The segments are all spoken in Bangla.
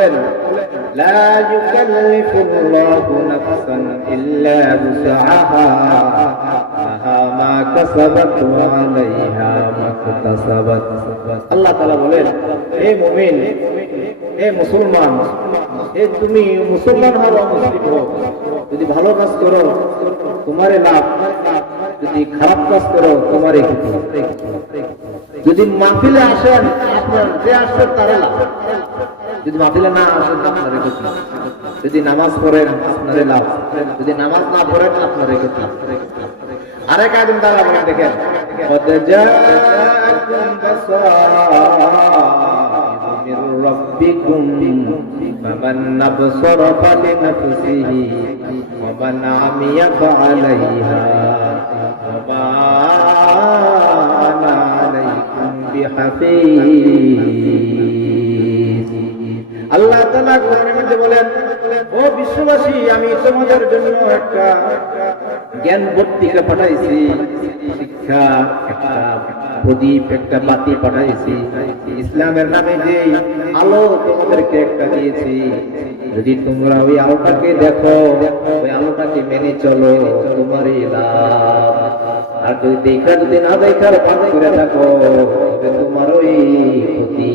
বলেন, লা ইউকাল্লিফুল্লাহু নাফসান ইল্লা উসআহা লাহা মা কাসাবাত ওয়া আলাইহা মা কাসাবাত। আল্লাহ তাআলা বলেন, হে মুমিন, হে মুসলমান, হে তুমি মুসলমান হও, মুসলিম হও, যদি ভালো কাজ করো তোমারে লাভ, যদি খারাপ কাজ করো তোমারই ক্ষতি। যদি মাহফিলে আসেন আপনার যে আসছেন তারে লাভ, যদি মাহফিলে না আসেন আপনারে ক্ষতি। যদি নামাজ পড়েন আপনারে লাভ, যদি নামাজ না পড়েন আপনারে ক্ষতি। আরেক আয়াত তাআলা বলেন, দেখেন, قد جاءكم بصائر من ربكم فمن أبصر فلنفسه ومن عمي فعليها وما أنا عليكم بحفيظ। আল্লাহ তাআলা কোরআনের মধ্যে বলেন, ও বিশ্ববাসী, আমি তোমাদের জন্য একটা জ্ঞান বর্তিকা পাঠাইছি, শিক্ষা, একটা প্রদীপ, একটা বাতি পাঠাইছি। ইসলামের নামে যে আলো তোমাদেরকে একটা দিয়েছি, যদি তোমরা ওই আলোটাকে দেখো, ওই আলোটাকে মেনে চলো, তোমারই লাভ। আর যদি দেখা, যদি না দেখার পান করে থাকো, তবে তোমারই ক্ষতি।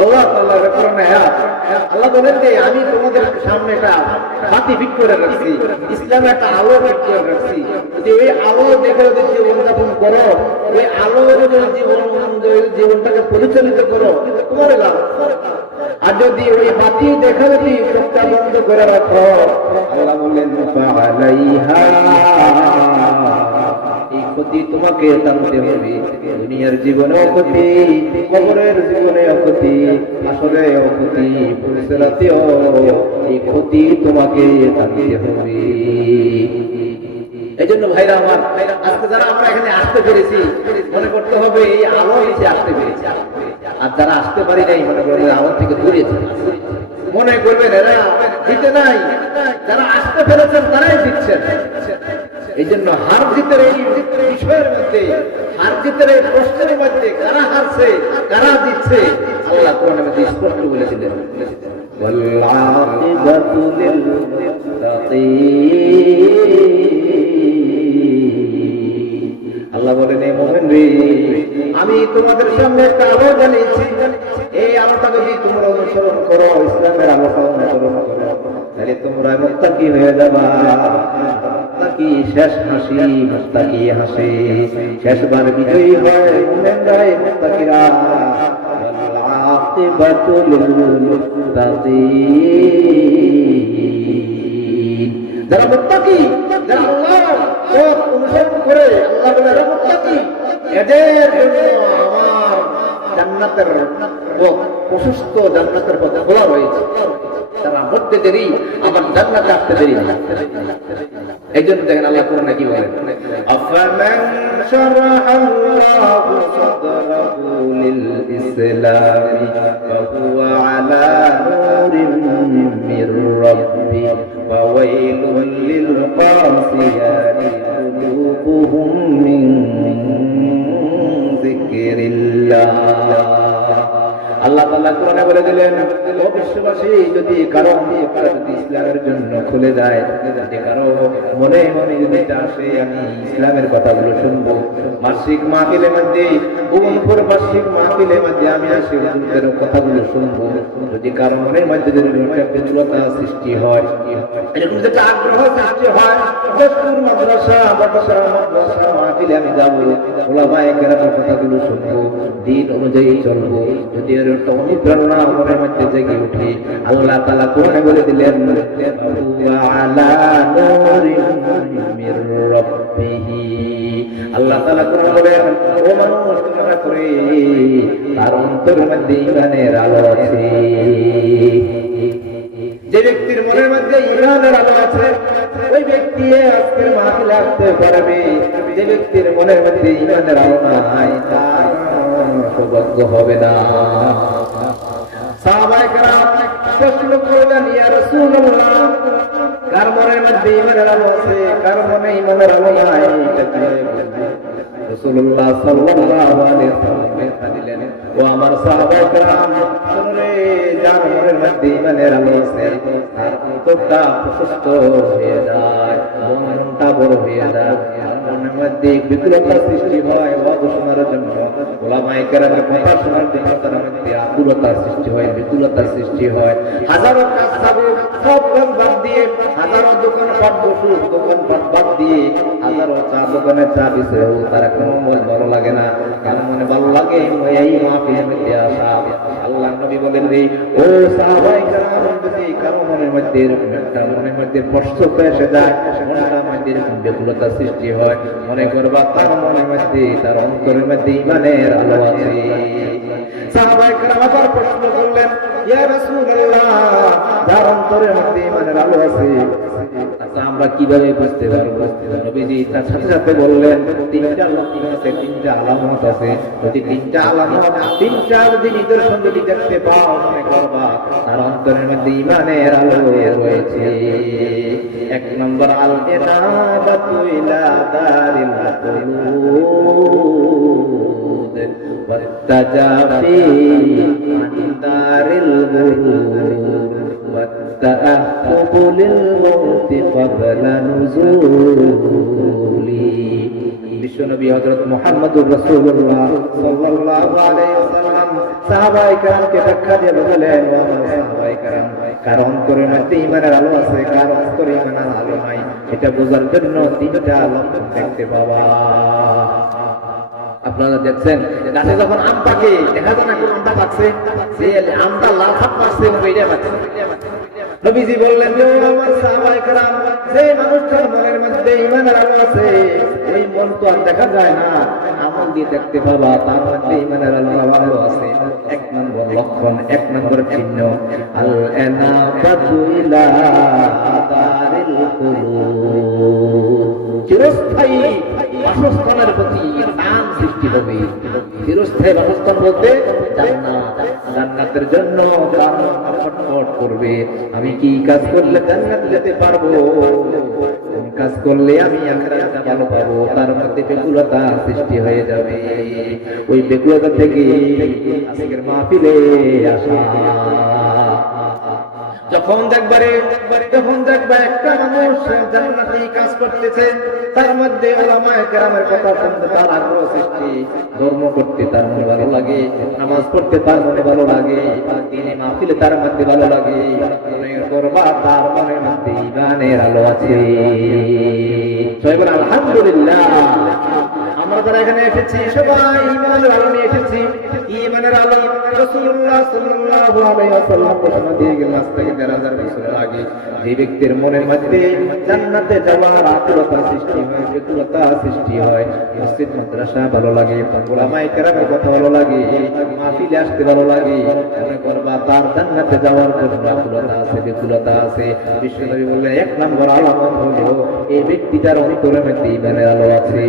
আল্লাহ তাআলার কোরআনে আল্লাহ বলেন যে আমি তোমাদের সামনে একটা বাতি ফিট করে রাখছি, ইসলামে একটা আলো ফিট করে রাখছি। যদি ওই আলো দেখে যদি জীবনযাপন করো, ওই আলো জীবনটাকে পরিচালিত করো, তোমার লাভ। আর যদি ওই বাতি দেখা যদি চোখটা বন্ধ করে রাখো, আল্লাহ বললেন ফাআলাইহা, এই ক্ষতি তোমাকে টানতে হবে। দুনিয়ার জীবনেও ক্ষতি, কবরের জীবনেও ক্ষতি, আসরেও ক্ষতি, পরিসরাতেও এই ক্ষতি তোমাকে টানতে হবে। এই জন্য ভাইরা আমার, আজকে যারা আমরা এখানে আসতে পেরেছি, মনে করতে হবে এই আলো এসে আসতে পেরেছি। আর যারা আসতে পারি নাই, মনে করবে আলো থেকে দূরেছে, মনে করবেন এরা জিতে নাই। যারা আসতে পেরেছেন তারাই জিতছেন। এই জন্য হার জিতের এই বিষয়ের মধ্যে, হার জিতের এই প্রশ্নের মধ্যে কারা হারছে কারা জিতছে আল্লাহ কোরআনের মধ্যে স্পষ্ট বলে দিলেন, ওয়াল আকিবাতু লিল মুত্তাকিন। আল্লাহ বলেন, এই মুমিন রে, আমি তোমাদের সামনে একটা আলো জ্বালিয়েছি, এই আলোটা যদি তোমরা অনুসরণ করো, ইসলামের আলোটা অনুসরণ করো, তাহলে তোমরা মুত্তাকি হয়ে যাবা। মুত্তাকি শেষ হাসি, মুত্তাকি হাসে, শেষবার বিজয়ী হয় মুমিনরা, মুত্তাকিরা। ওয়াল আকিবাতু লিল মুত্তাকিন, যারা মুত্তাকি, যারা আল্লাহর পথ অনুসরণ করে, আল্লাহ বলে যারা মুত্তাকি, এদের জন্য আমার জান্নাতের পথ, প্রশস্ত জান্নাতের পথ খোলা রয়েছে। তারা মরতে দেরি, আবার জান্নাতে আসতে দেরি না। এই জন্য দেখেন আল্লাহ কোরআনে কি বলেন, আফামান শারাহাল্লাহু সাদরাহু লিল ইসলামি ফাহুয়া আলা নূরিন মির রাব্বি ওয়া ওয়াইলুল লিল কাসিয়াতি কুলুবুহুম মিন যিকরিল্লাহ। আল্লাহ তাআলা কোরআনে বলে দিলেন, ও বিশ্ববাসী, যদি কারো যদি ইসলামের জন্য খুলে যায়, যদি কারো মনে মনে যদি আসে আমি ইসলামের কথাগুলো শুনবো, মাসিক মাহফিলের মধ্যে, ভুবনপুর বার্ষিক মাহফিলের মধ্যে আমি আসি হুজুরদের কথাগুলো শুনবো, যদি কারো মনের মধ্যে যদি বিচলতা সৃষ্টি হয়, এরকম যদি আগ্রহ সৃষ্টি হয়, দশপুর মাদ্রাসা মাদ্রাসা মাহফিলে আমি যাবো, ওলামায়ে কেরামের কথাগুলো শুনবো, দিন অনুযায়ী চলবো, যদি অনুপ্রেরণা মনের মধ্যে জেগে উঠে, আল্লাহ তাআলা কোরআনে বলে দিলেন, আলা নূরিন মির রাব্বিহি। আল্লাহ তাআলা কোরআনে বলেন, ও মানুষ, তোমরা করে তার অন্তরের মধ্যে ঈমানের আলো আছে। যে ব্যক্তির মনের মধ্যে ঈমানের আলো আছে, ওই ব্যক্তি আজকের মাহফিলে আসতে পারবে। যে ব্যক্তির মনের মধ্যে ঈমানের আলো নাই, তার সৌভাগ্য হবে না। সাহাবায়ে কেরাম প্রশ্ন করলেন, ইয়া রাসূলুল্লাহ, কার মনের মধ্যে ঈমানের আলো আছে, কার মনে ঈমানের আলো নাই, এটা কি? রাসূলুল্লাহ সাল্লাল্লাহু আলাইহি ওয়াসাল্লাম দিলেন, ও আমার সাহাবায়ে কেরাম, শুনে যার মনের মধ্যে ঈমানের আলো আছে তার অন্তরটা প্রশস্ত হয়ে যায়, মনটা বড় হয়ে যায়, মনের মধ্যে বিকলতা সৃষ্টি হয়। ওয়াজ শোনার জন্য, উলামায়ে কেরামের কথা শোনার জন্য তার মধ্যে আকুলতা সৃষ্টি হয়, বিকলতা সৃষ্টি হয়। হাজারো কাজ থাকবে, সব কাজ বাদ দিয়ে, হাজারো দোকানপাট বসুক, দোকানপাট বাদ দিয়ে, হাজারো চা দোকানে চা দিছেও তার কোনো ভালো লাগে না। কার মনে ভালো লাগে এই মাহফিলের মধ্যে আসা। আল্লাহর নবী বলেন রে ও সাহাবায়ে কেরাম, যদি কারো মনের মধ্যে এরকম একটা মনের মধ্যে কষ্ট এসে যায়, মনটার মধ্যে এরকম ব্যাকুলতা সৃষ্টি হয়, মনে করবা তার মনের মধ্যে, তার অন্তরের মধ্যে ঈমানের আলো আছে। সাহাবায়ে কেরাম আবার প্রশ্ন করলেন, ইয়া রাসূলুল্লাহ, যার অন্তরের মধ্যে ঈমানের আলো আছে, আচ্ছা আমরা কিভাবে বুঝতে পারবো? নবীজি তার সাথে সাথে বললেন, তিনটা লক্ষণ আছে, তিনটা আলামত আছে। যদি তিনটা আলামত, তিনটা যদি নিদর্শন যদি দেখতে পাও, মনে করবা তার অন্তরের মধ্যে ঈমানের আলো রয়েছে। এক নম্বর, আল ইনাবাতু ইলা দারিল খুলুদ ওয়াত তাজাফি আন দারিল গুরুর ওয়াত তাআক্কুবু লিল মউতি ক্বাবলা নুজুলি। বিশ্বনবী হযরত মুহাম্মদুর রাসূলুল্লাহ সাল্লাল্লাহু আলাইহি ওয়াসাল্লাম সাহাবায়ে কেরামকে ব্যাখ্যা দিয়ে বলেন, ও আমার সাহাবায়ে কেরাম, কার অন্তরের মধ্যে ঈমানের আলো আছে, কার অন্তরে ঈমানের আলো নাই, এটা বোঝার জন্য তিনটা লক্ষণ দেখতে পাবা। আপনারা দেখছেন গাছে যখন আম পাকে, দেখা যায় না কোন আমটা পাকছে, যে আমটা লাল ভাব পাকছে ওইটা পাকছে। নবীজি বললেন যে ও আমার সাহাবায়ে কেরাম, যে মানুষটার মনের মধ্যে ঈমানের আলো আছে, ওই মন তো আর দেখা যায় না, আমল দিয়ে দেখতে পাবা তার মধ্যে ঈমানের আলো আছে। এক নম্বর লক্ষণ, এক নম্বর চিহ্ন, আল ইনাবাতু ইলা দারিল খুলুদ, চিরস্থায়ী বাসস্থানের প্রতি টান সৃষ্টি হবে। চিরস্থায়ী বাসস্থান বলতে জান্নাত, জান্নাতের জন্য তার ছটফট করবে, আমি কি কাজ করলে জান্নাতে যেতে পারবো, কোন কাজ করলে আমি আখিরাতে ভালো পাবো, তার মধ্যে ব্যাকুলতা সৃষ্টি হয়ে যাবে। ওই ব্যাকুলতা থেকে আজকের মাহফিলে আসা। যখন দেখবা একটা মানুষ জান্নাতি কাজ করতেছে, তার মধ্যে উলামায়ে কেরামের কথা শুনতে তার আগ্রহ সৃষ্টি, ধর্ম করতে তার মনে ভালো লাগে, নামাজ পড়তে তার মনে ভালো লাগে, দিনে মাহফিলে তার মধ্যে ভালো লাগে, মনে করবা তার মনের মধ্যে ঈমানের আলো আছে। সবাই বলেন আলহামদুলিল্লাহ। আমরা যারা এখানে এসেছি সবাই ঈমানের আলো নিয়ে এসেছি। ঈমানের আলো রাসূলুল্লাহ সাল্লাল্লাহু আলাইহি ওয়াসাল্লাম ঘোষণা দিয়ে গেলেন আজ থেকে ১,৫০০ বছর আগে, যে ব্যক্তির মনের মধ্যে জান্নাতে যাওয়ার আকুলতা সৃষ্টি হয়, ব্যাকুলতা সৃষ্টি হয়, মসজিদ মাদ্রাসা ভালো লাগে, উলামায়ে কেরামের কথা ভালো লাগে, মাহফিলে আসতে ভালো লাগে, মনে করবা তার জান্নাতে যাওয়ার জন্য আকুলতা আছে, ব্যাকুলতা আছে। বিশ্বনবী বললেন এক নম্বর আলামত হলো এই ব্যক্তিটার অন্তরের মধ্যে ঈমানের আলো আছে।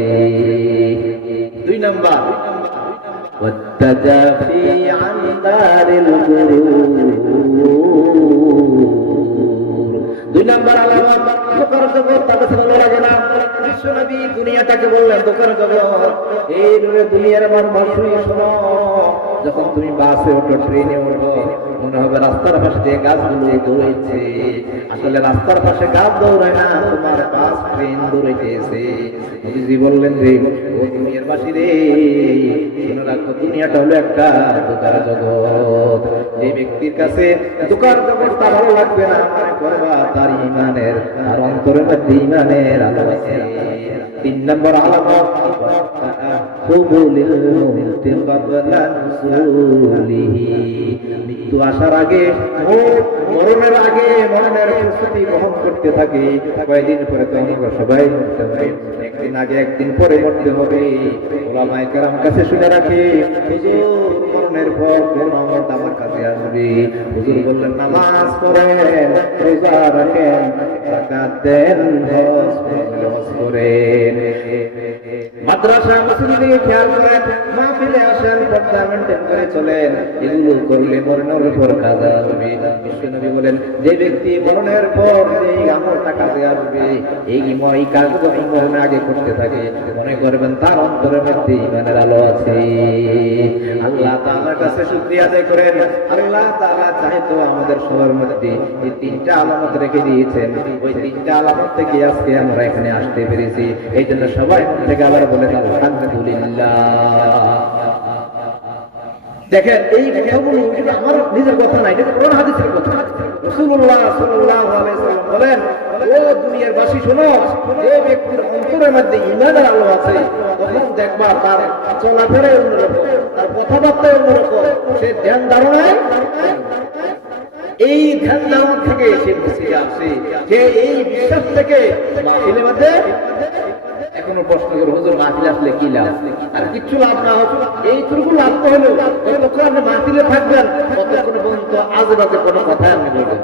দুই নম্বর, والتجافي عن دار الغرور। দুই নম্বর আলামত, দোকান জগৎ তাকে ভালো লাগে না। বিশ্বনবী দুনিয়াটাকে বললেন দোকান জগৎ, এই দুনিয়ার মানুষ শোনো, যখন তুমি বাসে ওঠো, ট্রেনে ওঠো, মনে হবে রাস্তার পাশে দিয়ে গাছগুলো দৌড়াইছে, আসলে রাস্তার পাশে গাছ দৌড়ায় না, তোমার বাস ট্রেন দৌড়াইতেছে। নবীজি বললেন রে ও দুনিয়ার বাসী রে, শুনে রাখো দুনিয়াটা হলো একটা দোকান জগৎ। যে ব্যক্তির কাছে দোকান জগৎ তার ভালো লাগবে না, মনে করবা তার ঈমানের, তার অন্তরের মধ্যে ঈমানের আলো আছে। তিন নম্বর আলামত, মৃত্যু আসার আগে, মরণের আগে মরণের প্রস্তুতি গ্রহণ করতে থাকে। কয়েকদিন পরে তো আমরা সবাই মরতে হবে, একদিন আগে একদিন পরে মরতে হবে। উলামায়ে কেরাম কাছে শুনে রাখে, হুজুর মরণের পর কোন আমল আমার কাছে আসবে? হুজুর বললেন নামাজ পড়েন, রোজা রাখেন, যাকাত দেন, হজ করেন। মাদ্রাসা মসজিদে খেয়াল করেন, মাহফিলে আসেন, পর্দা মেনটেন করে চলেন। এগুলো করলে মরণের পর কাজে আসবে। বিশ্বনবী বলেন, যে ব্যক্তি মরণের পর এই আমলটা কাজে আসবে, এই কাজগুলো মরণের আগে করতে থাকে, মনে করবেন তার অন্তরের মধ্যে ঈমানের আলো আছে। আল্লাহ তাআলার কাছে শুকরিয়া আদায় করেন। আল্লাহ তাআলা চাইতো আমাদের সবার মধ্যে এই তিনটা আলামত রেখে দিয়েছেন। ওই তিনটা আলামত থেকে আজকে আমরা এখানে আসতে পেরেছি। এই জন্য সবাই মন থেকে আবার বলেন আলহামদুলিল্লাহ। দেখেন, এই কথাগুলো কিন্তু আমার নিজের কথা নাই, এটা কোরআন হাদিসের কথা। রাসূলুল্লাহ সাল্লাল্লাহু আলাইহি ওয়াসাল্লাম বলেন, ও দুনিয়ার বাসী শোনো, যে ব্যক্তির অন্তরের মধ্যে ঈমানের আলো আছে, তখন দেখবা তার চলাফেরায় অন্যরকম, তার কথাবার্তায় অন্যরকম, সে ধ্যান ধারণায়, এই ধ্যান ধারণা থেকে সে মসজিদে আসে, যে এই বিশ্বাস থেকে মাহফিলের মধ্যে এখনো প্রশ্ন করে, হুজুর মাহফিলে আসলে কি লাভ? আর কিচ্ছু লাভ না হোক, এইটুকু লাভ তো হলো যতক্ষণ আপনি মাহফিলে থাকবেন ততক্ষণ পর্যন্ত আজেবাজে কোনো কথা আপনি বলবেন।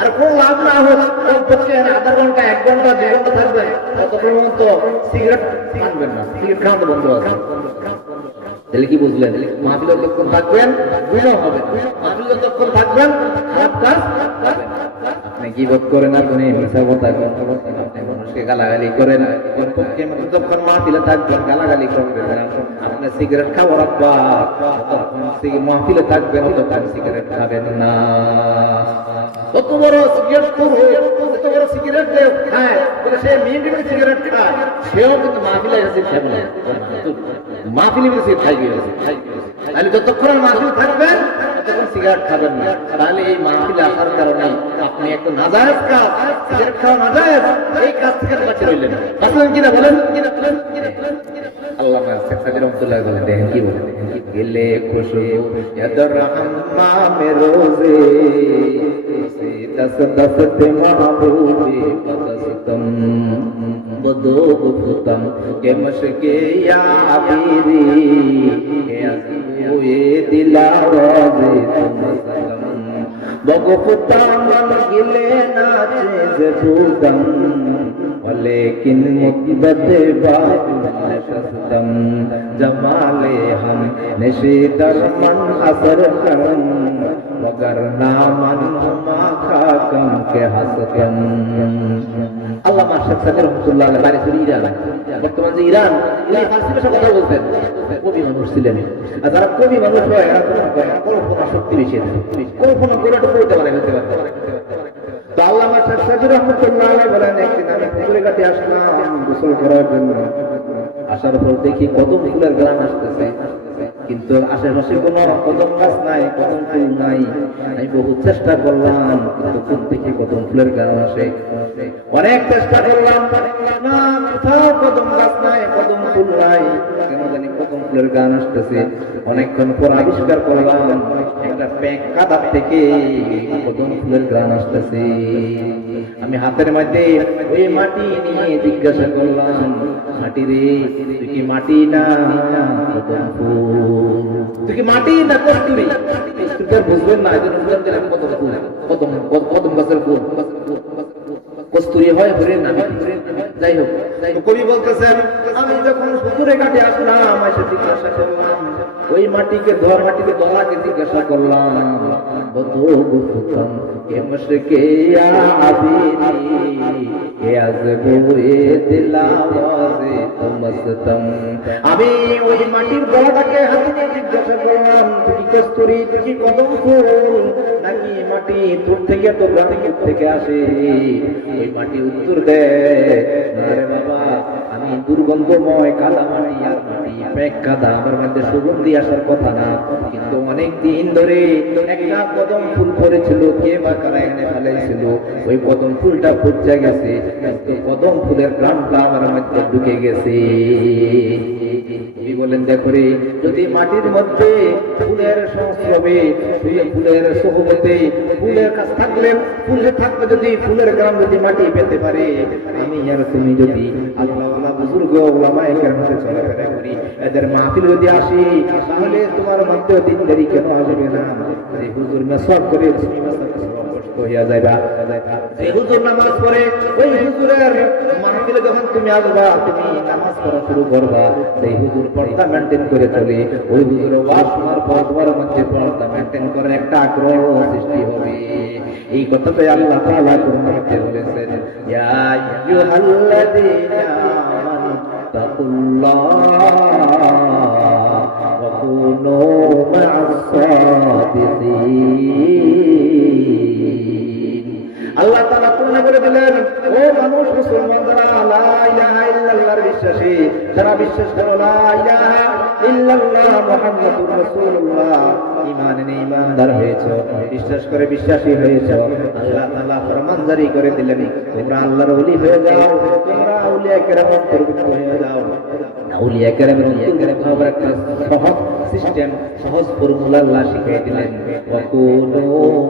আর কোন লাভ না হোক, কমপক্ষে আধা ঘন্টা 1 ঘন্টা 2 ঘন্টা থাকবেন, ততক্ষণ পর্যন্ত সিগারেট টানবেন না, সিগারেট খাওয়াতে বন্ধ আছে। তাহলে কি বুঝলেন? মাহফিলে যতক্ষণ থাকবেন গুনাহ হবে, মাহফিলে যতক্ষণ থাকবেন খারাপ কাজ করবেন। আপনি গীবত করেন, আপনি মিথ্যা কথা বলেন, আপনি মানুষকে গালাগালি করেন, কমপক্ষে যতক্ষণ মাহফিলে থাকবেন গালাগালি করবেন না। আপনি সিগারেট খাওয়ার অভ্যাস, মাহফিলে থাকবেন ততক্ষণ সিগারেট খাবেন না। কত বড় সিগারেট করবো, কত বড় সিগারেট খায়, সে মিনিটে সিগারেট খায়, সেও কিন্তু মাহফিলে এসে খাবে না, মাহফিলে এসে খাইবে। তাহলে যতক্ষণ মাহফিল থাকবেন ততক্ষণ সিগারেট খাবেন না। তাহলে এই মাহফিলে আসার কারণে আপনি একটা নাজায়েজ কাজ, সিগারেট খাওয়া নাজায়েজ, এই কাজ থেকে বাঁচে রইলেন। বাঁচলেন কিনা বলেন? আল্লামা সাইয়্যিদ রহমাতুল্লাহ বলেন, দেখেন কি বলেন, গেলে খুশবু ইয়াদর হাম্মামে রোজে দস দসতে মাহবুবে বদস্তম বদো বুতম কে মশকে ইয়া আবিরি কে আসুয়ে দিলাওয়াজে তুমসলম বগফতাম গিলে নাচে জবুদম लेकिन मुद्दत बात नशस्तम जमाले हम निशीदर मन असर करम मगर नामन हुमा खाकम के हसतम। আল্লামা সাইয়্যিদ রহমাতুল্লাহ আলাইহি বাড়ি ছিল ইরান। বর্তমান যে ইরান, উনি ফার্সি ভাষা কথা বলতেন, কবি মানুষ ছিলেন। আর যারা কবি মানুষ হয় এরা কল্পনা শক্তি বেশি, কল্পনা করে এটা করতে পারে, হতে পারে। তো আল্লামা সাইয়্যিদ রহমাতুল্লাহ আলাইহি বলেন, একদিন আমি পুকুরে ঘাটে আসলাম গোসল করার জন্য। আসার পর দেখি কদম ফুলের গ্রাম আসতেছে, কিন্তু আশেপাশে কোনো কদম গাছ নাই, কদম ফুল নাই। আমি বহু চেষ্টা করলাম, কিন্তু প্রত্যেকে কদম ফুলের গ্রাম আসে। অনেক চেষ্টা করলাম, না কোথাও কদম গাছ নাই, কদম ফুল নাই, কেন জানি কদম ফুলের গান আসতেছে। অনেকক্ষণ পর আবিষ্কার করলাম, একটা প্যাক কাদা থেকে কদম ফুলের গান আসতেছে। আমি হাতের মধ্যে ওই মাটি নিয়ে জিজ্ঞাসা করলাম, মাটি রে তুই কি মাটি না কদম ফুল? তুই কি মাটি না কস্তুরি? কস্তুরি বুঝবেন না, এই জন্য দিলাম কদম ফুল, কদম গাছের ফুল কস্তুরি হয় ঘুরে না। যাই হোক, কবি বলতেছেন, আমি যখন পুকুরে ঘাটে আসলাম, এসে জিজ্ঞাসা করলাম ওই মাটিকে, মাটিকে দলাকে জিজ্ঞাসা করলাম, বদো গুফতাম কে মশকে ইয়া আবিরি কে আজবুয়ে দিলাওয়াজে তুমসতম। আমি ওই মাটির দলাটাকে হাতে নিয়ে জিজ্ঞাসা করলাম, তুই কস্তুরি, তুই কি কদম ফুল নাকি মাটি? তোর থেকে তো গ্রামে থেকে আসে। ওই মাটি উত্তর দেয়, আরে বাবা আমি দুর্গন্ধময় কাদা মাটি, আর মাটি প্যাক কাদা, আমার মধ্যে সুগন্ধি আসার কথা না, কিন্তু অনেক দিন ধরে একটা কদম ফুল করেছিল, কে বা কারা এনে ফেলাইছিল, ওই কদম ফুলটা পচে গেছে, কিন্তু কদম ফুলের গ্রামটা আমার মধ্যে ঢুকে গেছে। বলেন, দেখো রে, যদি মাটির মধ্যে ফুলের সংস্রবে, ফুলের সোহবতে, ফুলের কাছ থাকলে, ফুলে থাকলে যদি ফুলের গ্রাম যদি মাটি পেতে পারে, আমি আর তুমি যদি আল্লাহওয়ালা বুজুর্গ ওলামায়ে কেরামের চলাফেরা করি, এদের মাহফিল যদি আসি, তাহলে তোমার মধ্যে দিনদারি কেন আসবে না? হুজুর মেসওয়াক করে তুমি মাসাকে সওয়াব করতে মুক্ত হইয়া যাইবা। এই হুজুর নামাজ পড়ে ওই হুজুরের মাহফিলে যখন তুমি আসবা, তুমি নামাজ পড়া শুরু করবা, সেই হুজুর পর্দা মেনটেন করে চলে, ওই হুজুরের ওয়াজ শোনার পর তোমার মধ্যে পর্দা মেনটেন করার একটা আগ্রহ সৃষ্টি হবে। এই কথাটাই আল্লাহ তাআলা কোরআনে বলেছেন, ইয়া আইয়ুহাল্লাযীনা আমানু তাকুল্লাহ ওয়া কুনু মা'আস সাদিকিন। আল্লাহ তাআলা কোরআনে বলে দিলেন, ও মানুষ, মুসলমান যারা লা ইলাহা ইল্লাল্লাহর বিশ্বাসী, যারা বিশ্বাস করো লা ইলাহা ইল্লাল্লাহ মুহাম্মাদুর রাসূলুল্লাহ, ঈমানদার হয়েছে, বিশ্বাস করে বিশ্বাসী হয়েছে, আল্লাহ তাআলা ফরমান জারি করে দিলেন, তোমরা আল্লাহর ওলি হয়ে যাও, তোমরা আউলিয়া কেরামের অন্তর্ভুক্ত হয়ে যাও। আউলিয়া কেরামের অন্তর্ভুক্ত হওয়ার একটা সহজ সিস্টেম, সহজ ফর্মুলা আল্লাহ শিখিয়ে দিলেন, ওয়া কুনু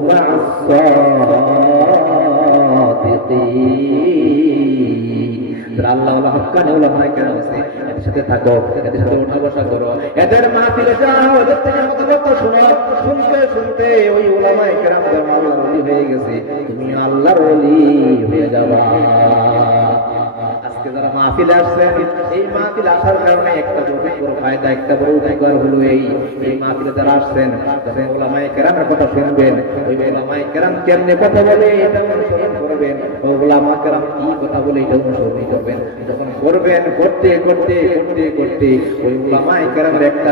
মা'আস সাদিকিন। আল্লাহ হক্কানি উলামায়ে কেরাম আছে, এদের সাথে থাকো, এদের সাথে ওঠা বসা করো, এদের মাহফিলে যাও, এদের থেকে কথা শোনো, শুনতে শুনতে ওই উলামায়ে কেরাম যেমন আল্লাহর ওলি হয়ে গেছে, তুমি আল্লাহর ওলি হয়ে যাবা। আজকে যারা মাহফিলে আসছেন, এই মাহফিলে আসার কারণে একটা বড় ফায়দা, একটা বড় উপকার হলো এই মাহফিলে যারা আসছেন, যখন উলামায়ে কেরামের কথা শুনবেন, ওই উলামায়ে কেরাম কেমনে কথা বলে এটা অনুসরণ করবেন, ও উলামায়ে কেরাম কি কথা বলে এটা অনুসরণ করবেন। যখন করবেন, করতে করতে করতে করতে ওই উলামায়ে কেরামের একটা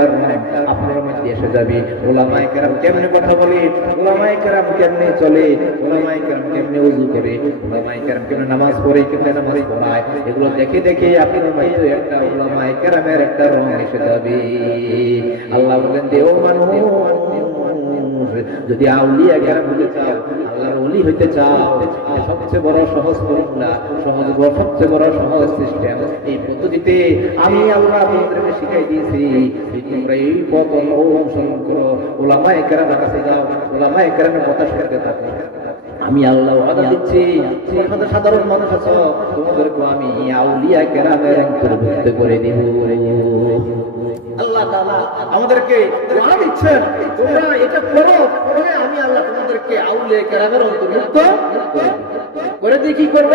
আপনার মধ্যে এসে যাবে। উলামায়ে কেরাম কেমনে কথা বলে, উলামায়ে কেরাম কেমনে চলে, উলামায়ে কেরাম কেমনে ওযু করে, উলামায়ে কেরাম কেমনে নামাজ পড়ে, কেমনে নামাজ পড়ায়, এগুলো দেখে দেখে আপনার মধ্যে একটা উলামায়ে কেরামের একটা রং এসে যাবে। আল্লাহ বলেন যে ও মানুষ, যদি আউলিয়া কেরাম হতে চাও, আল্লাহর ওলি হইতে চাও, সবচেয়ে বড় সহজ ফর্মুলা, সবচেয়ে বড় সহজ সিস্টেম, এই পদ্ধতিতে আমি আল্লাহ তোমাদেরকে শিখাই দিয়েছি। তোমরা এই পথ অনুসরণ করো, উলামায়ে কেরামের কাছে যাও, উলামায়ে কেরামের কথা শুনতে থাকো। আমি আল্লাহ ওয়াদা দিচ্ছি, তোমার সাথে সাধারণ মানুষ আছো, তোমাদেরকে আমি আউলিয়া কেরামের অন্তর্ভুক্ত করে দিব। আল্লাহ তাআলা আমাদেরকে ওয়াদা দিচ্ছেন, তোমরা এটা করো, তবে আমি আল্লাহ তোমাদেরকে আউলিয়া কেরামের অন্তর্ভুক্ত করে দিয়ে কি করব?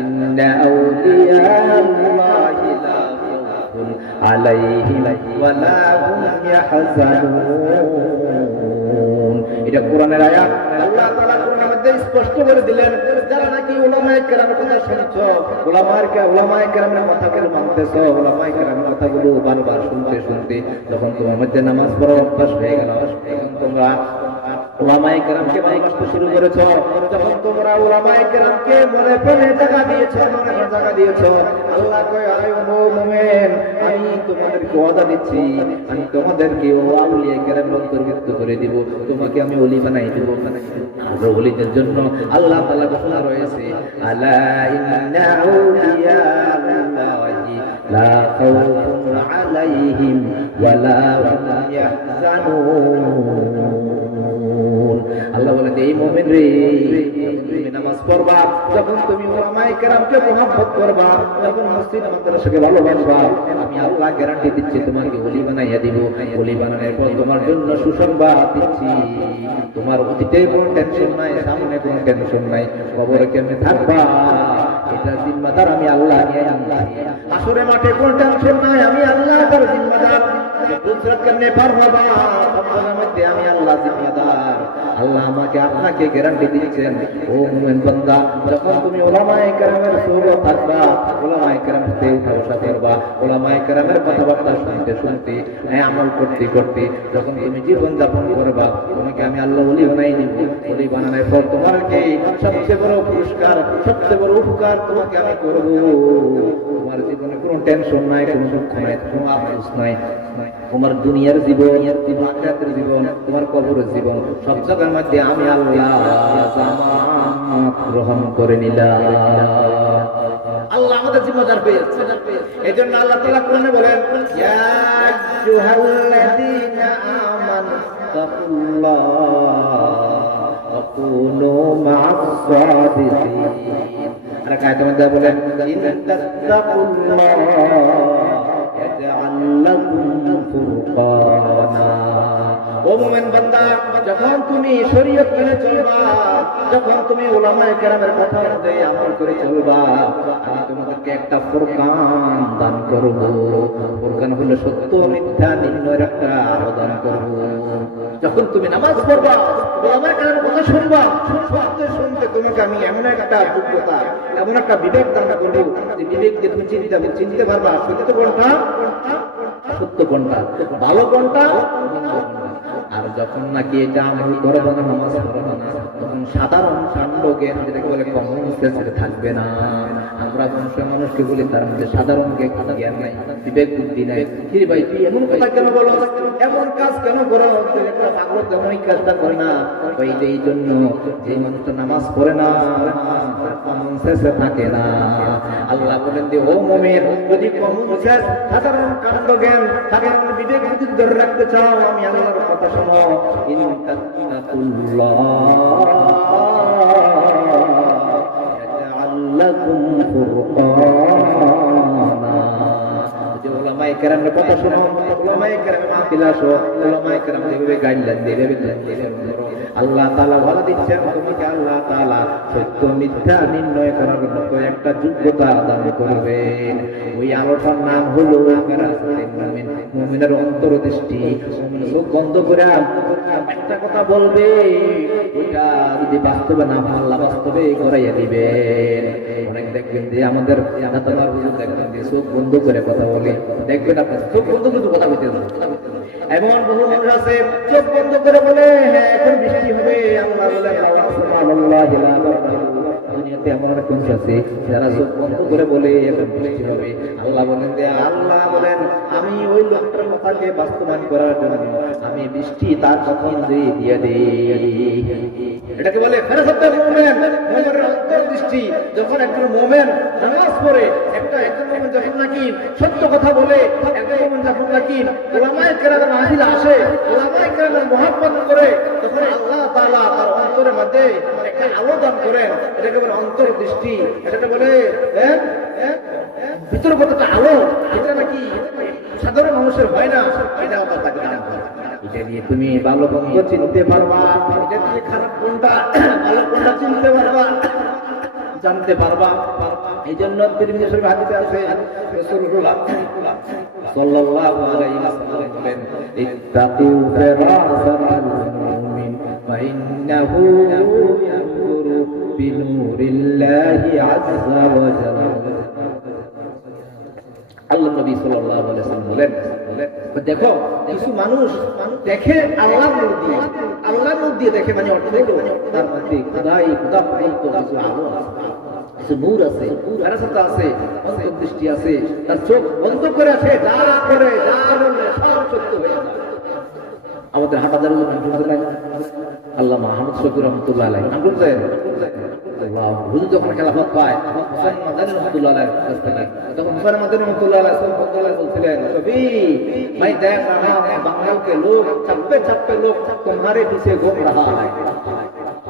ইন্না আউলিয়া আল্লাহি লা খাউফুন আলাইহিম ওয়া লা হুম ইয়াহজানুন। এটা কোরআনের আয়াত। আল্লাহ তাআলা কোরআনের মধ্যে স্পষ্ট করে দিলেন, যারা নাকি উলামায়ে কেরামের কথা শুনছো, উলামায়ে কেরামের কথাগুলো মানতেছো, উলামায়ে কেরামের কথাগুলো বারবার শুনতে শুনতে যখন তোমার মধ্যে নামাজ পড়ার অভ্যাস হয়ে গেল, তখন তোমরা উলামায়ে কেরামকে ভালোবাসতে শুরু করেছো, যখন তোমরা উলামায়ে কেরামকে মনে প্রাণে জায়গা দিয়েছো, মনে প্রাণে জায়গা দিয়েছো, আল্লাহ কয়, আয় মুমিন, আমি তোমাদেরকে ওয়াদা দিচ্ছি, আমি তোমাদেরকে আউলিয়া কেরামের অন্তর্ভুক্ত করে দিব, তোমাকে আমি ওলি বানাই দিব। আর ওলিদের জন্য আল্লাহ তাআলা ঘোষণা রয়েছে, আলা ইন্না আউলিয়া আল্লাহি লা খাউফুন আলাইহিম ওয়া লা হুম ইয়াহজানুন। আল্লাহ বলে, এই মুমিন রে, তুমি নামাজ পড়বা, যখন তুমি উলামায়ে কেরামকে মহব্বত করবা, যখন মসজিদ মাদ্রাসাকে ভালোবাসবা, আমি আল্লাহ গ্যারান্টি দিচ্ছি তোমাকে ওলি বানাইয়া দিব। ওলি বানানোর পর তোমার জন্য সুসংবাদ দিচ্ছি, তোমার অতীতে কোনো টেনশন নাই, সামনে কোনো টেনশন নাই, কবরে কেমনে থাকবা এটা জিম্মাদার আমি আল্লাহ নিয়ে আনছি। আসরে মাঠে কোনো টেনশন নাই, আমি আল্লাহ তার জিম্মাদার। পুত্রাত কেমনে পার হবা, সবগুলোর মধ্যে আমি আল্লাহ জিম্মাদার। আল্লাহ আমাকে আপনাকে গ্যারান্টি দিচ্ছেন, ও মুমিন বান্দা, যখন তুমি উলামায়ে কেরামের সোহবত থাকবা, উলামায়ে কেরামের সাথে উঠা বসা করবা, উলামায়ে কেরামের কথাবার্তা শুনতে শুনতে, আমল করতে করতে যখন তুমি জীবন যাপন করবা, তোমাকে আমি আল্লাহ ওলি বানাই দিব। ওলি বানানোর পর তোমাকে সবচেয়ে বড় পুরস্কার, সবচেয়ে বড় উপকার তোমাকে আমি করব। তোমার জীবনে কোনো টেনশন নাই, কোনো দুঃখ নাই, কোনো আফসোস নাই। তোমার দুনিয়ার জীবন, আখিরাতের জীবন, তোমার কবরের জীবন, সব জায়গার মধ্যে আমি আল্লাহ জামাত গ্রহণ করে নিলাম। আল্লাহ আমাদের জিম্মাদার পেয়েছে। এজন্য আল্লাহ তাআলা কোরআনে বলেন, ইয়া আইয়ুহাল্লাযীনা আমানু তাকুল্লাহ ওয়া কুনু মা'আস সাদিকিন। আর আয়াতের মধ্যে বলেন, ইন্নাল্লাহ ইয়াজআল লাকুম ফুরকানা ও মুমিন বান্দা, যখন তুমি শরীয়ত মেনে চলবা, যখন তুমি উলামায়ে কেরামের কথা অনুযায়ী আমল করে চলবা, আমি তোমাদেরকে একটা ফুরকান দান করব। ফুরকান হলো সত্য মিথ্যা নির্ণয়ের একটা আলো দান করব। যখন তুমি নামাজ পড়বা, উলামায়ে কেরামের কথা শুনবা, শুনতে শুনতে তোমাকে আমি এমন একটা যোগ্যতা, এমন একটা বিবেক দান করব যে বিবেক দিয়ে তুমি চিনতে পারবা সত্য কোনটা, সত্য কোনটা, ভালো কোনটা। আর যখন নাকি এটা আমল করবো না, নামাজ পড়বো না, তখন সাধারণ কাণ্ড জ্ঞান যেটাকে বলে কমন সেন্স থাকবে না। আমরা বংশের মানুষকে বলি তার মধ্যে সাধারণ জ্ঞান নাই, বিবেক বুদ্ধি নাই। কি ভাই তুই এমন কথা কেন বলো, এমন কাজ কেন করো, একটা পাগল কেন এই কাজটা করে না? ওই যে এই জন্য যে মানুষটা নামাজ পড়ে না তার কমন সেন্সে থাকে না। আল্লাহ বলেন যে ও মুমিন, যদি কমন সেন্স সাধারণ কাণ্ড জ্ঞান সাধারণ বিবেক বুদ্ধি ধরে রাখতে চাও, আমি আল্লাহর কথা শোনো। ইন তাত্তাকুল্লাহ ইয়াজআল লাকুম ফুরকানা। যদি উলামায়ে কেরামের কথা শোনো, উলামায়ে কেরামের মাহফিল আসো, উলামায়ে কেরাম যেভাবে গাইডলাইন দেবে আল্লাহ তাআলা বলে দিচ্ছেন তোমাকে আল্লাহ তাআলা সত্য মিথ্যা নির্ণয় করার মতো একটা যোগ্যতা দান করবেন। ওই আলোটার নাম হলো মুমিন। মুমিনের অন্তর্দৃষ্টি, চোখ বন্ধ করে একটা কথা বলবে, এটা যদি বাস্তবে না আল্লাহ বাস্তবে করাইয়া দিবেন। অনেক দেখবেন যে আমাদের দাদার হুজুর দেখবেন যে চোখ বন্ধ করে কথা বলে, দেখবেন আপনার চোখ বন্ধ করে কথা বলতে। এমন বহু মানুষ আছে চোখ বন্ধ করে বলে হ্যাঁ এখন বৃষ্টি হবে, আল্লাহ বলে দুনিয়াতে এমন অনেক মানুষ আছে যারা চোখ বন্ধ করে বলে এখন বৃষ্টি হবে। আল্লাহ বলেন যে আল্লাহ বলেন আমি ওই লোকটার কথাকে বাস্তবায়ন করার জন্য আমি বৃষ্টি তার কখন দিয়ে দেই। এটাকে বলে ফেরেশতার মুমিন, মুমিনের অন্তর্দৃষ্টি। যখন একজন মুমিন নামাজ পড়ে, একজন মুমিন যখন নাকি সত্য কথা বলে, একজন মুমিন যখন নাকি উলামায়ে কেরামের মাহফিলে আসে, উলামায়ে কেরামের মহব্বত করে, তখন আল্লাহ তাআলা তার অন্তরের মধ্যে একটা আলো দান করেন। এটাকে বলে অন্তর্দৃষ্টি। এটাকে বলে ভিতরের মধ্যে একটা আলো, এটা নাকি সাধারণ মানুষের হয় না। এটা আল্লাহ তাকে দান করে। এটা দিয়ে তুমি ভালো মন্দ চিনতে পারবা, এটা দিয়ে খারাপ কোনটা ভালো কোনটা চিনতে পারবা, জানতে পারবা। এই জন্য তিরমিজি শরীফে হাদিসে আছে রাসূলুল্লাহ সাল্লাল্লাহু আলাইহি ওয়াসাল্লাম বলেন ইত্তাকু ফিরাসাতাল মুমিন ফাইন্নাহু ইয়ানজুরু বিনুরিল্লাহি আযজা ওয়া জাল্লা। আল্লাহ নবী সাল্লাল্লাহু আলাইহি ওয়াসাল্লাম বলেন দেখো কিছু মানুষ দেখে আল্লাহর নূর দিয়ে, আল্লাহর নূর দিয়ে দেখে, মানে অর্থ হলো তার মধ্যে খোদা তো কিছু আলো আছে, কিছু নূর আছে, ফেরেশতা আছে, অন্তর্দৃষ্টি আছে। তার চোখ বন্ধ করে আছে, যা করে যা বলে সব সত্য হয়ে যায়। আমাদের হাটাদারের নাম শুনছিলেন আল্লাহ মাহমুদ শফি রহমতুল্লাহ আলাইহি, নাম শুনছেন? আল্লাহ হুজুর যখন খেলাফত পায় হুসাইন মাদানী রহমতুল্লাহ আলাইহির কাছ থেকে, তখন হুসাইন মাদানী রহমতুল্লাহ আলাইহি বলছিলেন শফি ভাই দেখ বাংলাদেশ के लोग छप्पे छप्पे लोग तुम्हारे पीछे घूम रहा है।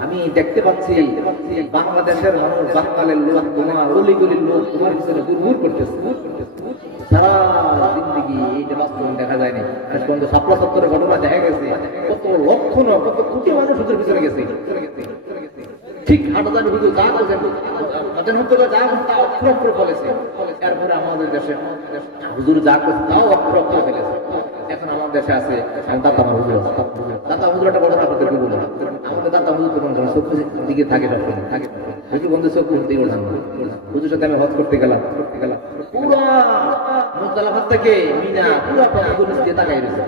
আমি দেখতে পাচ্ছি বাংলাদেশের মানুষ, বাঙালির লোক, তোমার অলিগলির লোক তোমার পিছনে ঘুরঘুর করতেছে সারা জিন্দগি। এইটা বাস্তব দেখা যায়নি। শেষ পর্যন্ত শাপলা চত্বরের ঘটনা দেখা গেছে, কত লক্ষ না কত কোটি মানুষ ওদের পিছনে গেছে। ঠিক হাটাদার হুজুর যা বলছেন যা তা অক্ষর অক্ষর বলেছে। এরপরে আমাদের দেশে হুজুর যা করছে তাও অক্ষর অক্ষর ফেলেছে। এখন আমার দেশে আছে দাতা হুজুর, দাতা হুজুর একটা ঘটনা আপনাদেরকে বলবো। আমাদের দাতা হুজুর চোখের দিকে থাকে, সবসময় থাকে হুজুর বন্ধু চোখ করতেই বললাম। হুজুর সাথে আমি হজ করতে গেলাম, পুরা মুজদালিফা থেকে মিনা পুরা পথগুলো দিয়ে তাকাই রয়েছে।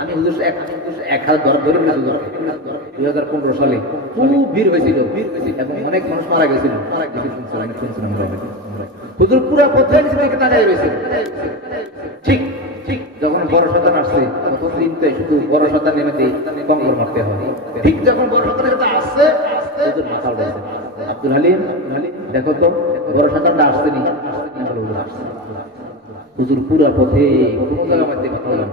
আমি হুজুর এক হাত ধরে 2015 সালে খুব ভিড় হয়েছিল এবং অনেক মানুষ মারা গেছিল। হুজুর পুরা পথে দিকে তাকাই রয়েছে। ঠিক ঠিক যখন বড় শয়তান আসছে তখন দিনতে শুধু বড় শয়তান নেমেতে কঙ্কর মারতে হয়। ঠিক যখন বড় শয়তানের কাছে আসছে হুজুর মাথা উঠাইছে, আব্দুল হালিম দেখো তো বড় শয়তানটা আসছে নি? হুজুর পুরা পথে কোনো জায়গা মধ্যে কথা বলেন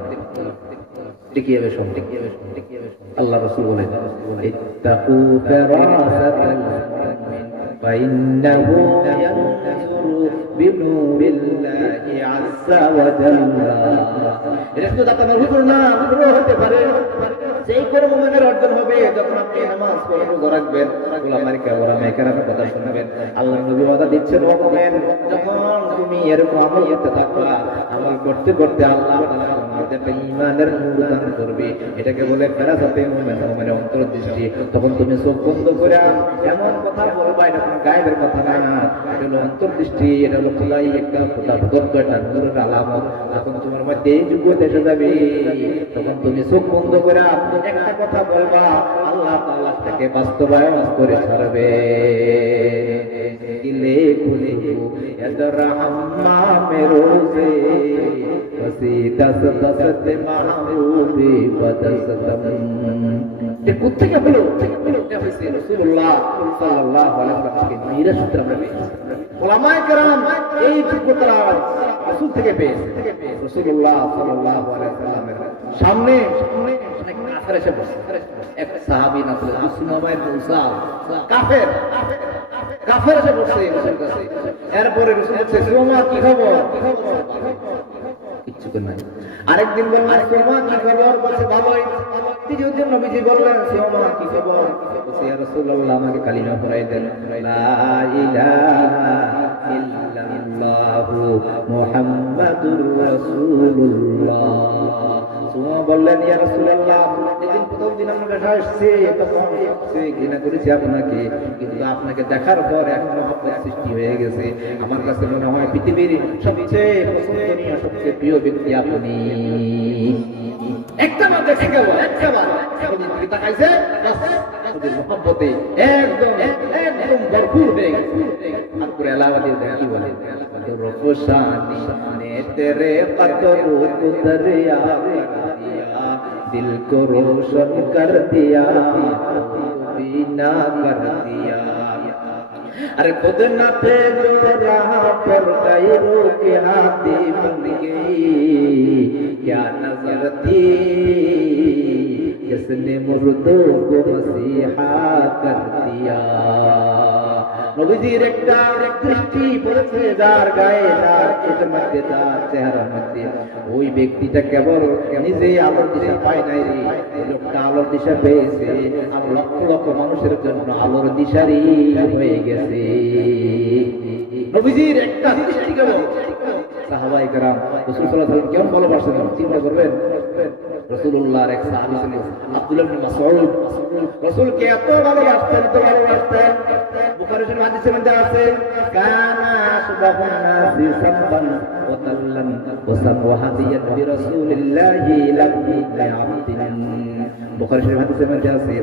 টিকিয়ে যাবে সব, টিকিয়ে যাবে সব, টিকিয়ে যাবে সব। আল্লাহ রাসূল বলেন ইত্তাকু ফিরাসাতাল মুমিন ফাইন্নাহু ইয়ানজুরু বিনুরিল্লাহি আযজা ওয়া জাল্লা। এটা শুধু দাতা হুজুর না, হুজুর হতে পারে, যেই কোনো মুমিনের অর্জন হবে যখন আপনি নামাজ পড়ে রোজা রাখবেন, ওলামায়ে কেরামের কথা শুনবেন। আল্লাহর নবী ওয়াদা দিচ্ছেন, ও মুমিন, যখন তুমি এরকম আমল করতে থাকবা, আমল করতে করতে আল্লাহ তাআলা তোমাদের ঈমানের নূর দান করবে। এটাকে বলে ফেরাসাতে মুমিন, মুমিনের অন্তর্দৃষ্টি। তখন তুমি চোখ বন্ধ করে এমন কথা বলবা, এটা কোনো গায়েবের কথা না, এটা হলো অন্তর্দৃষ্টি, এটা হলো খোলাই একটা কথা, প্রদত্ত একটা নূরের আলামত। তখন তোমার মধ্যে এই যোগ্যতা এসে যাবে। তখন তুমি চোখ বন্ধ করে একটা কথা বলবা, আল্লাহ তাআলা তাকে বাস্তবায়ন করে ছাড়বে। গিলে খুলে ইয়াদরাহমা মেরোজে ওসি দস দসত মাহবুবি বদসতম। যে কোত্থেকে হলো, এটা হইছে রাসূলুল্লাহ সাল্লাল্লাহু আলাইহি ওয়াসাল্লামকে নিরা সূত্র আমরা পেয়েছি। ওলামায়ে কেরাম এই যোগ্যতা রাসূল থেকে পেয়েছে। রাসূলুল্লাহ সাল্লাল্লাহু আলাইহি ওয়াসাল্লামের সামনে অনেক কাফের এসে বসে। এক সাহাবী নাম ছিল উসামা ইবনে উসাল, কাফের এসে বসে রাসূলের কাছে। এরপরে রাসূল বলছে, উসামা কি খবর? কিচ্ছু নাই। আরেকদিন বললেন, উসামা কি খবর? বলছে ভালোই। তৃতীয় দিন নবীজি বললেন, উসামা কি খবর? বলছে, ইয়া রাসূলুল্লাহ, আমাকে কালিমা পড়াই দেন, লা ইলাহা ইল্লাল্লাহু মুহাম্মাদুর রাসূলুল্লাহ। উসামা বললেন, ইয়া রাসূলুল্লাহ, যেদিন প্রথম দিন আমার কাছে আসছে তখন সে ঘৃণা করেছি আপনাকে, কিন্তু আপনাকে দেখার পর এখন মহব্বত সৃষ্টি হয়ে গেছে। আমার কাছে মনে হয় পৃথিবীর সবচেয়ে পছন্দনীয়, সবচেয়ে প্রিয় ব্যক্তি আপনি। একটা বার দেখে গেল, একটা বার তাকাইছে, মহব্বতে একদম ভরপুর হয়ে গেছে। তারপরে এলাহাবাদী কি বলে, রফসানি নে তেরে কদরু কুদরিয়া दिल को रोशन कर दिया बीना कर दिया। अरे खुद न थे जो राह पर गैरों के हाथी बन गई, क्या नजर थी जिसने मुर्दों को मसीहा कर दिया। নবীজির একটা দৃষ্টি পড়েছে যার গায়ে, তার চোখের মধ্যে, তার চেহারার মধ্যে, ওই ব্যক্তিটা কেবল নিজেই আলোর দিশা পায় নাই রে, লোকটা আলোর দিশা পেয়েছে আর লক্ষ লক্ষ মানুষের জন্য আলোর দিশারি হয়ে গেছে। নবীজির একটা দৃষ্টি কেবল। সাহাবায়ে কেরাম রাসূল সাল্লাল্লাহু আলাইহি ওয়াসাল্লাম কেমন ভালোবাসতেন চিন্তা করবেন। রাসূলুল্লাহর এক সাহাবী ছিলেন আব্দুল্লাহ ইবনে মাসউদ, রাসূলকে এত ভালোবাসতেন, তো ভালোবাসতেন। বুখারী শরীফ হাদিসে মধ্যে আছে, কানা সুবাহুন নাসি সাববান ওয়া তাল্লান ওয়া সাবহাদিয়ান বিরাসূলিল্লাহি লাবি আবদিন। বুখারী শরীফ হাদিসে মধ্যে আছে,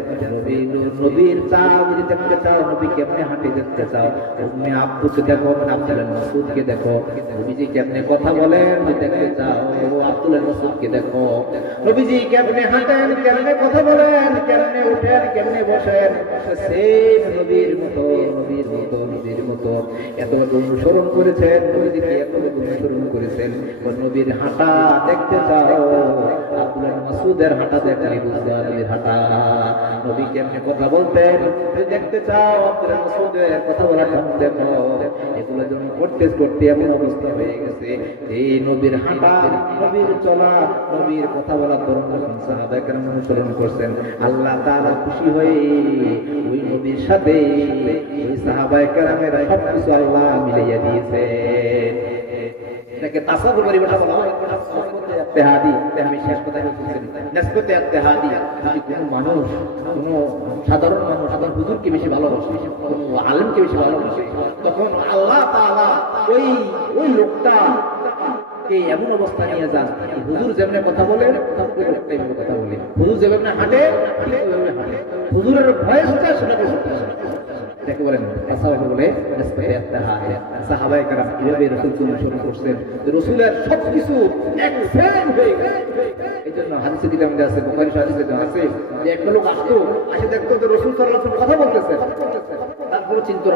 নবীর চাও যদি দেখতে চাও, নবী কেমনে হাঁটে দেখতে চাও, উম্মে আব্দুকে দেখো, আব্দুল্লাহ মাসউদকে দেখো। নবীজি কেমনে কথা বলেন দেখতে চাও, আব্দুল্লাহ মাসউদকে দেখো। নবীজি কেমনে হাঁটেন, কেমনে কথা বলেন, কেমনে উঠেন, কেমনে বসেন, সেম নবীর মতো, নবীর মতো, নবীর মতো। এত অনুসরণ করেছেন নবীজিকে, এত অনুসরণ করেছেন। নবীর হাঁটা দেখতে চাও, আব্দুল্লাহ মাসউদের হাঁটা দেখলে বুঝতে পারবে হাঁটা। নবী কেমনে কথা বলতেন দেখতে চাও, আব্দুল্লাহ মাসউদের কথা বলা ঢং দেখো। এগুলো যখন করতে করতে এমন অবস্থা হয়ে গেছে, এই নবীর হাঁটা, নবীর চলা, নবীর কথা বলার ধরন যখন সাহাবায়ে কেরাম অনুসরণ করছেন, আল্লাহ তাআলা খুশি হয়ে ওই নবীর সাথে ওই সাহাবায়ে কেরামের সবকিছু আল্লাহ মিলাইয়া দিয়েছে। এটাকে তাসাউফ পরিভাষা বলা হয়, ইত্তেহাদি। আমি শেষ কথা বলতেছি, নিসবতে ইত্তেহাদি। যদি কোনো মানুষ, কোনো সাধারণ মানুষ সাধারণ হুজুরকে বেশি ভালোবাসে, কোনো আলেমকে বেশি ভালোবাসে, তখন আল্লাহ তাআলা ওই লোকটা এমন অবস্থা নিয়ে যান, হুজুর যেমন কথা বলেন কথা বলে, হুজুর যেমন হাঁটে ওইভাবে হাঁটে, হুজুরের ভয়েসটা শোনাতে দেখে বলেন তাসাউফ বলে নিসবতে ইত্তেহাদি। সাহাবায়ে কেরাম এভাবে রাসূলকে অনুসরণ করতেন, রাসূলের সবকিছু এক সেম হয়ে গেছে। এইজন্য হাদিসে যেটা আমাদের আছে, বুখারী হাদিসে আছে যে একটা লোক আসতো, আসে দেখতো যে রাসূল সাল্লাল্লাহু আলাইহি ওয়াসাল্লাম কথা বলতেছে, তারপরে চিন্তা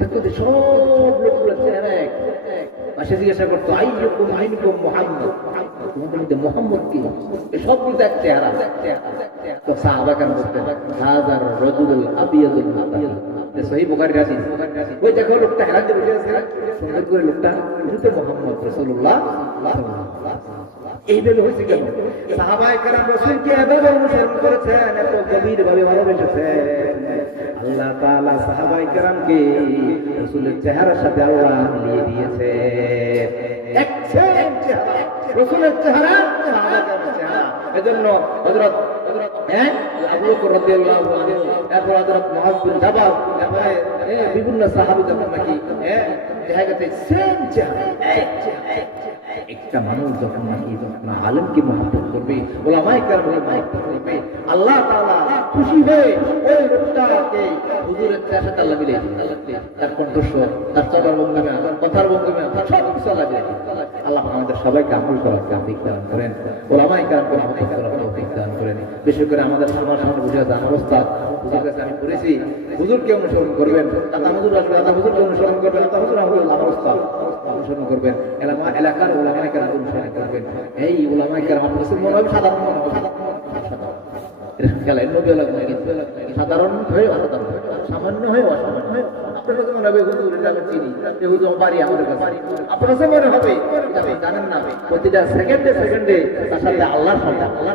দেখতো যে সব লোকগুলোর চেহারা এক। আসে জিজ্ঞাসা করতো, আইয়ুকুম মুহাম্মদ, তোমাদের মধ্যে মুহাম্মদ কি? সবগুলো এক চেহারা। তো সাহাবা কেন বলতেন, হাযার রাজুলুল আবিয়াদুল মুতাহিদ, সহিহ বুখারীর হাদিস। ওই দেখো লোকটা হেলান দিয়ে বসে আছে, সুন্দর করে লোকটা, এটা তো মুহাম্মদ রাসূলুল্লাহ সাল্লাল্লাহু আলাইহি ওয়াসাল্লাম। এইভাবে হয়েছে কেন? সাহাবায়ে কেরাম রাসূলকে এভাবে অনুসরণ করেছেন, এত গভীর ভাবে ভালোবেসেছেন। আল্লাহ তাআলা সাহাবায়ে কেরামকে রাসূলের চেহারার সাথে আল্লাহ মিলিয়ে দিয়েছে। এক সেম চেহারা, রাসূলের চেহারা, সাহাবায়ে কেরামের চেহারা। এজন্য হযরত আবু বকর রাদিয়াল্লাহু আনহু, এরপর হযরত মুআয বিন জাবাল, এরপরে বিভিন্ন সাহাবী যখন নাকি দেখা গেছে সেম চেহারা, একটা মানুষ যখন নাকি আলেমকে মহব্বত করবে, উলামায়ে কেরামকে মহব্বত করবে, আল্লাহ তাআলা খুশি হয়ে ওই লোকটাকে হুজুরের সাথে আল্লাহ মিলিয়ে দিবেন। তার কণ্ঠস্বর, তার চলার ভঙ্গিমা, তার কথার ভঙ্গিমা, সব কিছু আল্লাহ মিলিয়ে দিবেন। আল্লাহ আমাদের সবাইকে আমল করার তৌফিক দান করেন, উলামায়ে কেরামকে মহব্বত করার তৌফিক দান করেন। বিশেষ করে আমাদের সবার সামনে বুঝে যান অবস্থা, হুজুর কাছে আমি পড়েছি, হুজুরকে অনুসরণ করবেন, দাদা হুজুর আসবে, দাদা হুজুরকে অনুসরণ করবেন, দাদা হুজুর আমার অবস্থা অনুসরণ করবেন, এলাকার উলামায়ে কেরাম অনুসরণ করবেন। এই উলামায়ে কেরাম আপনার কাছে মনে হবে সাধারণ, মনে হবে সাধারণ হয়ে অসাধারণ, সামান্য হয়ে অসামান্য হয়ে, আপনার কাছে মনে হবে হুজুর এটা আমি চিনি, হুজুর বাড়ি আমাদের কাছে, আপনার কাছে মনে হবে জানেন না প্রতিটা সেকেন্ডে সেকেন্ডে তার সাথে আল্লাহর সাথে আল্লাহ